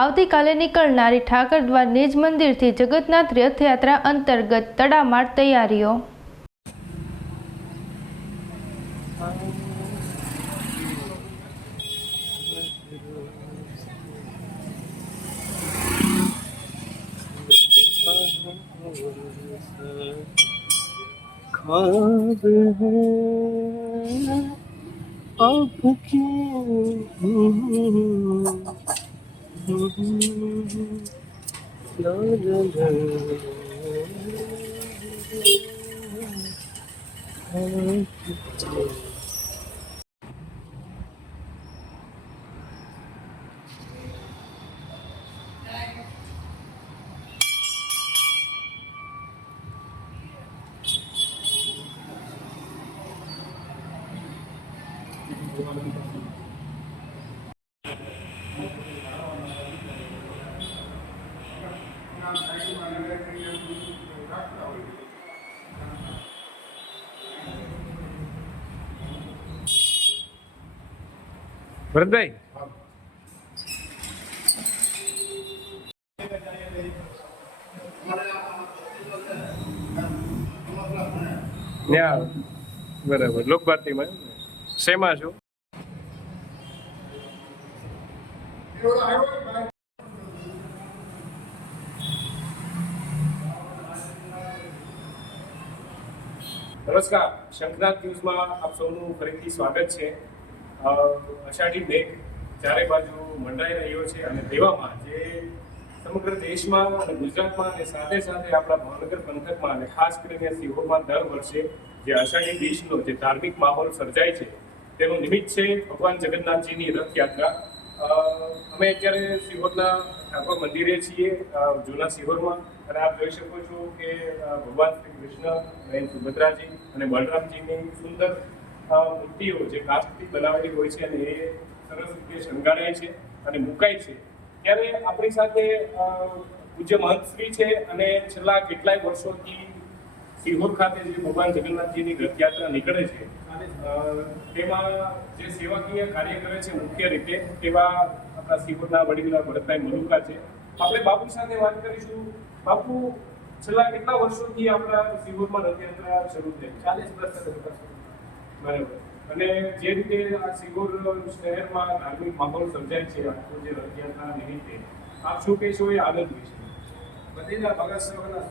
આવતીકાલે નીકળનારી ઠાકરદ્વાર નિજ મંદિરથી જગન્નાથ રથયાત્રા અંતર્ગત તડામાર તૈયારીઓ ख्वाब है आपके Mm-hmm. ભરતભાઈ. બરાબર લોક ભારતીમાં શેમાં છો? નમસ્કાર શંકરનાથ ન્યૂઝમાં આપ સૌનું ફરીથી સ્વાગત છે. અષાઢી મેઘ ચારે બાજુ મંડાઈ રહ્યો છે અને તેવામાં જે સમગ્ર દેશમાં અને ગુજરાતમાં અને સાથે સાથે આપણા ભાવનગર પંથકમાં અને ખાસ કરીને સિહોરમાં દર વર્ષે જે અષાઢી બીજનો જે ધાર્મિક માહોલ સર્જાય છે, તેનું નિમિત્ત છે ભગવાન જગન્નાથજીની રથયાત્રા. અમે અત્યારે સિહોરના ઠાકોર મંદિરે છીએ જૂના સિહોરમાં. અને આપ જોઈ શકો છો કે ભગવાન શ્રી કૃષ્ણ બહેન સુભદ્રાજી અને બલરામજીની સુંદર મૂર્તિઓ જે કાસ્ટથી બનાવેલી હોય છે અને એ સરસ રીતે શણગારાય છે અને મુકાય છે. ત્યારે આપણી સાથે પૂજ્ય મહંતશ્રી છે અને છેલ્લા કેટલાય વર્ષોથી સિહોર ખાતે જે ભગવાન જગન્નાથજીની રથયાત્રા નીકળે છે તેમાં જે સેવાકીય કાર્ય કરે છે મુખ્ય રીતે, તેવા આપણા સિહોરના વડીલા ભરતભાઈ મલુકા છે. આપણે બાપુ સાથે વાત કરીશું. બાપુ, છેલ્લા કેટલા વર્ષોથી આપણા સિહોરમાં રથયાત્રા શરૂ થઈ? ચાલીસ વર્ષ બરાબર. અને જે રીતે આ સિહોર શહેરમાં ધાર્મિક માહોલ સર્જાય છે આખું જે રથયાત્રા નિમિત્તે આપ શું કહેશો એ આનંદ વિશે બધીના ભગત સેવાના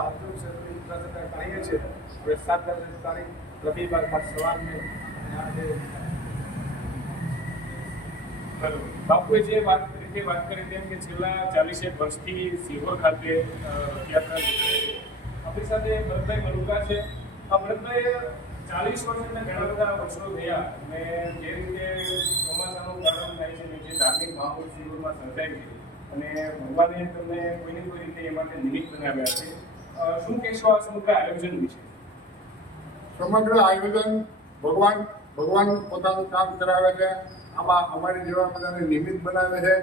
આપણે સેવાની કરીએ છીએ. હવે સાત તારીખ રવિવાર બાદ સવારને. બાપુએ જે વાત રીતે વાત કરી તેમ કે છેલ્લા ચાલીસેક વર્ષથી સિહોર ખાતે રથયાત્રા આપણી સાથે ભરતભાઈ મલુકા છે. આ ભરતભાઈ ચાલીસ વર્ષના ઘણા બધા વર્ષો થયા અને જે રીતે ચોમાસાનું પ્રારંભ થાય છે, જે ધાર્મિક માહોલ સિહોરમાં સર્જાય છે અને ભગવાને તમને કોઈને કોઈ રીતે એ માટે નિમિત્ત બનાવ્યા છે. શું કહેશો આ સમગ્ર આયોજન વિશે? સમગ્ર આયોજન ભગવાન ભગવાન પોતાનું કામ કરાવે છે. આમાં અમારી જેવા બધાને નિમિત્ત બનાવે છે.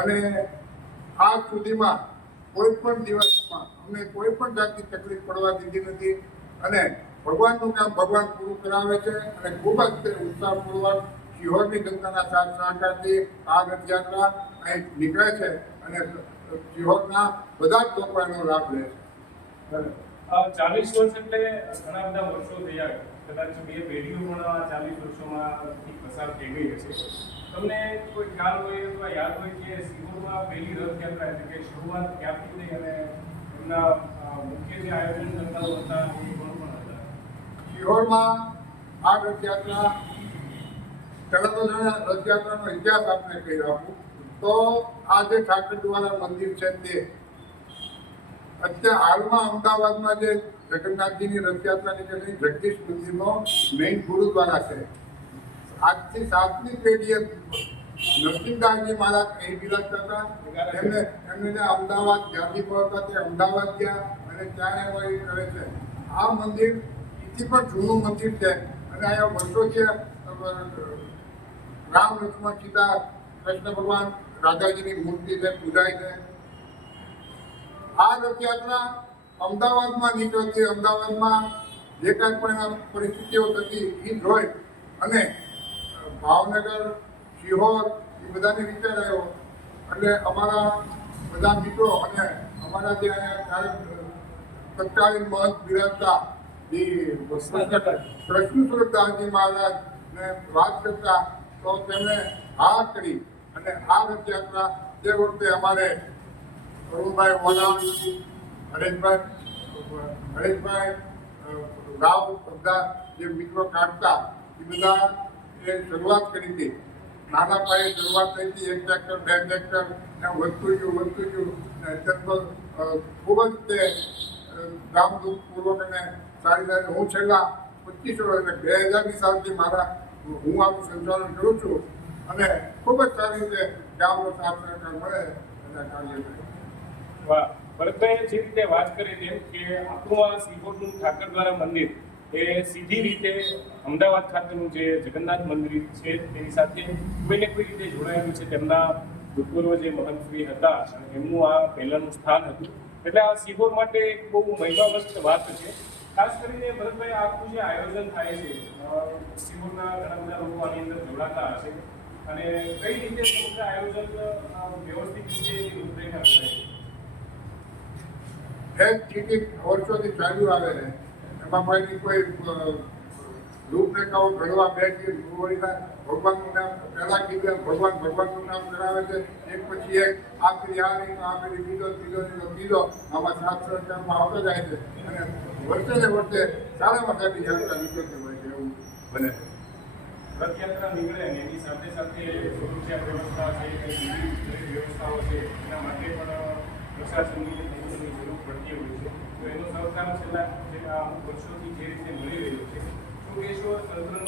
અને આજ સુધીમાં કોઈ પણ દિવસમાં અમને કોઈ પણ જાતની તકલીફ પડવા દીધી નથી. અને ભગવાનનું કામ ભગવાન પૂરું કરાવે છે અને ખૂબ જ ઉત્સાહપૂર્વક શિહોરની જનતાના સાથ સહકારથી આ રથયાત્રા અહીં નીકળે છે અને શિહોરના બધા જ લોકો લાભ લે છે. ચાલીસ વર્ષ એટલે ઘણા બધા વર્ષો થયા. કદાચ બે પેઢીઓ પણ આ ચાલીસ વર્ષોમાંથી પસાર થઈ ગઈ હશે. તમને કોઈ ખ્યાલ હોય અથવા યાદ હોય કે સિંહોરમાં પહેલી રથયાત્રા એટલે કે શરૂઆત ક્યાંથી થઈ અને એમના મુખ્ય જે આયોજન કરતા હતા શિહોરમાં આ રથયાત્રા પહેલા રથયાત્રાનો ઇતિહાસ આપને કહી આપું તો આ જે ઠાકર દ્વારા મંદિર છે તે, અત્યારે હાલમાં અમદાવાદમાં જે જગન્નાથજીની રથયાત્રા નીકળેલી જગદીશ મંદિરનો મેઇન ગુરુદ્વારા છે. આજથી સાતમી પેઢીએ નરસિંહદાસજી મહારાજ અહીં બિરાજતા હતા. એમને એમને અમદાવાદ ગાંધીપુર હતા તે અમદાવાદ ગયા અને ત્યાં એમાં એ કરે છે. આ મંદિર એથી પણ જૂનું મંદિર છે. અને અહીંયા વર્ષો છે. રામ લક્ષ્મણ સીતા, કૃષ્ણ ભગવાન, રાધાજીની મૂર્તિ આ રથયાત્રા અમદાવાદમાં નીકળતી અમદાવાદમાં જે કાંઈ પણ પરિસ્થિતિઓ થતી એ જોઈ અને ભાવનગર, શિહોર એ બધાને વિચાર આવ્યો એટલે અમારા બધા મિત્રો અને અમારા જે તત્કાલીન મહંત બિરાજતા જે કૃષ્ણ સુરદાસજી મહારાજને વાત કરતા તો તેમણે હા કરી અને આ રથયાત્રા તે વખતે અમારે અરુણભાઈ વોલાણ હરેશભાઈ હરેશભાઈ રાવ બધા જે મિત્રો કાઢતા, એ બધા એ શરૂઆત કરી હતી. નાના પાયે શરૂઆત થઈ હતી, એક ટ્રેક્ટર, બે ટ્રેક્ટર, ને વધતું ગયું વધતું ગયું અત્યારે ખૂબ જ તે ધામધૂમપૂર્વક અને સારી રીતે હું છેલ્લા પચીસ વર્ષ બે હજારની સાલથી મારા હું આનું સંચાલન કરું છું અને ખૂબ જ સારી રીતે ગામનો સાથ સહકાર મળે એના કાર્ય વાહ. જે રીતે વાત કરી તેમ કે આપણું આ શ્રીકોટનું ઠાકરદ્વારા મંદિર એ સીધી રીતે અમદાવાદ ખાતેનું જે જગન્નાથ મંદિર છે તેની સાથે કોઈને કોઈ રીતે જોડાયેલું છે તેમના ભૂતપૂર્વ જે મહંતશ્રી હતા એમનું આ પહેલાંનું સ્થાન હતું. એટલે આ સિહોર માટે એક બહુ મહિમાવસ્ત વાત છે. ખાસ કરીને ભરતભાઈ આ આખું જે આયોજન થાય છે અ, ઘણા બધા લોકો આની અંદર જોડાતા હશે. અને કઈ રીતે સમગ્ર આયોજન વ્યવસ્થિત રીતે રૂપરેખા થાય ચાલ્યું આવે છે. એમાં કોઈ અ, રૂપરેખાઓ ઘડવા બે ગુરુવારીના ભગવાનનું નામ પહેલાં કીધું ભગવાન ભગવાનનું નામ કરાવે છે. એક પછી એક આ આ નહીં તો આ બીજો, ત્રીજો ત્રીજો ત્રીજો. આમાં સાત સરકારમાં આવતો જાય છે. અને વર્ષે ને વર્ષે સારામાં સારી યાત્રા નીકળતી હોય છે એવું બને રથયાત્રા નીકળે એની સાથે સાથે સુરક્ષા વ્યવસ્થા છે કે બીજી વ્યવસ્થાઓ છે, એના માટે પણ પ્રશાસનની જરૂર પડતી હોય છે. તો એનો સરકાર છેલ્લા અમુક વર્ષોથી જે રીતે મળી રહ્યો છે, શું કહેશો તંત્રનું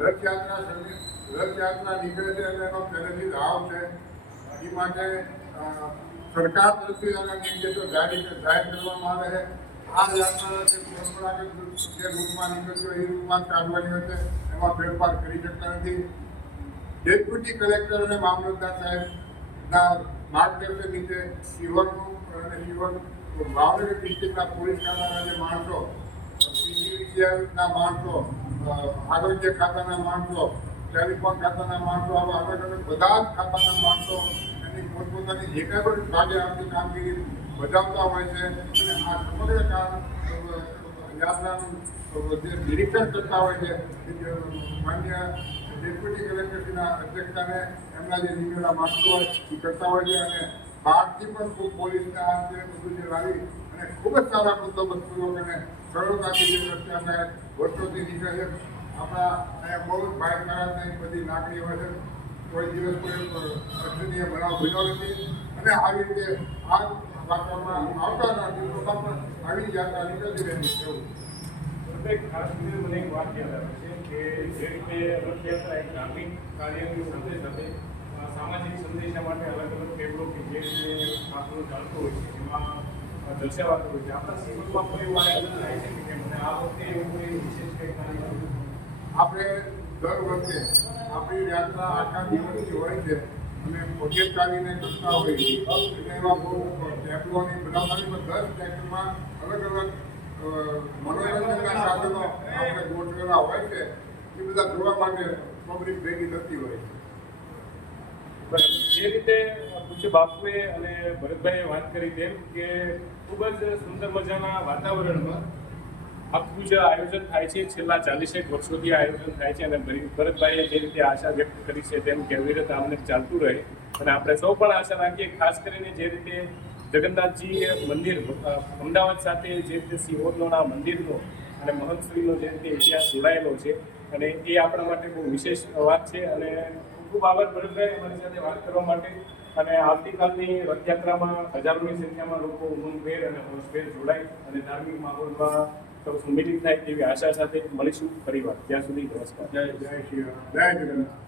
રથયાત્રા રથયાત્રા નીકળે છે અને એનો પહેલેથી રાવ છે. એ માટે સરકાર તરફથી એના નિર્દેશો જારી જાહેર કરવામાં આવે છે. આ યાત્રા જે પરંપરાગત જે રૂપમાં નીકળ્યો એ રૂપમાં કાઢવાની છે. એમાં ફેરફાર કરી શકતા નથી. ડેપ્યુટી કલેક્ટર અને મામલતદાર સાહેબના માર્ગદર્શન નીચે શિવરનું અને શિવર ભાવનગર ડિસ્ટ્રિક્ટના પોલીસ ખાતાના જે માણસો પીજીવીસીએલના માણસો આરોગ્ય ખાતાના માણસો, ટેલિફોન ખાતાના માણસો, આવા અલગ અલગ બધા જ ખાતાના માણસો એની પોતપોતાની પણ ભાગે આવતી કામગીરી બજાવતા હોય છે. અને આ સમગ્ર કામ યાત્રાનું જે નિરીક્ષણ કરતા હોય છે માન્ય ડેપ્યુટી કલેક્ટરશ્રીના અધ્યક્ષતાને એમના જે નીકળેલા માણસો હોય, એ કરતા હોય છે. અને બહારથી પણ પોલીસના જે બધું જે લાવી અને ખૂબ જ સારા બંદોબસ્તપૂર્વક અને સરળતાથી જે રસ્તે અમે વર્ષોથી નીકળે છે. આપણા અહીંયા બહુ જ ભાઈચારાની બધી લાગણી હોય છે. કોઈ દિવસ કોઈ અર્જનીય બનાવ બન્યો નથી. અને આવી રીતે આ વાતાવરણમાં આવતાના દિવસોમાં પણ આવી યાત્રા નીકળતી રહેતી એવું. ખાસ મને એક વાત યાદ આવે છે કે જે કાર્યની સાથે સાથે સામાજિક સંદેશા માટે અલગ અલગ ટેબલો કે જે રીતે આપણું ચાલતું હોય છે એમાં દર્શાવાતું હોય છે આપણા સિવિલમાં કોઈ એવું આયોજન થાય છે કે કેમ? અને આ વખતે એવું કોઈ વિશેષ કંઈ કાર્ય આપણે દર વખતે આપણી યાત્રા આખા દિવસની હોય છે અને પોતે ચાલીને કરતા હોઈએ છીએ એમાં બહુ ટેબ્લોની બનાવવાની પણ દસ ટેક્ટરમાં અલગ અલગ મનોરંજનના સાધનો આપણે ગોઠવેલા હોય છે એ બધા જોવા માટે પબ્લિક ભેગી થતી હોય છે. જે રીતે પૂજ્ય બાપુએ અને ભરતભાઈએ વાત કરી તેમ કે ખૂબ જ સુંદર મજાના વાતાવરણમાં આખું જે આયોજન થાય છે. છેલ્લા ચાલીસેક વર્ષોથી આયોજન થાય છે અને ભરતભાઈએ જે રીતે આશા વ્યક્ત કરી છે તેમ કેવી રીતે અમને ચાલતું રહે અને આપણે સૌ પણ આશા રાખીએ ખાસ કરીને જે રીતે જગન્નાથજી મંદિર અમદાવાદ સાથે જે રીતે સિંહોદના મંદિરનો અને મહંતશ્રીનો જે રીતે ઇતિહાસ જોડાયેલો છે અને એ આપણા માટે બહુ વિશેષ વાત છે. અને ખૂબ ખૂબ આભાર ભરતભાઈ અમારી સાથે વાત કરવા માટે. અને આવતીકાલની રથયાત્રામાં હજારોની સંખ્યામાં લોકો ઉમંગભેર અને હોશભેર જોડાય અને ધાર્મિક માહોલમાં સૌ સુમિલિત થાય તેવી આશા સાથે મળીશું ફરીવાર ત્યાં સુધી નમસ્કાર. જય જય શ્રી જય જગન્નાથ.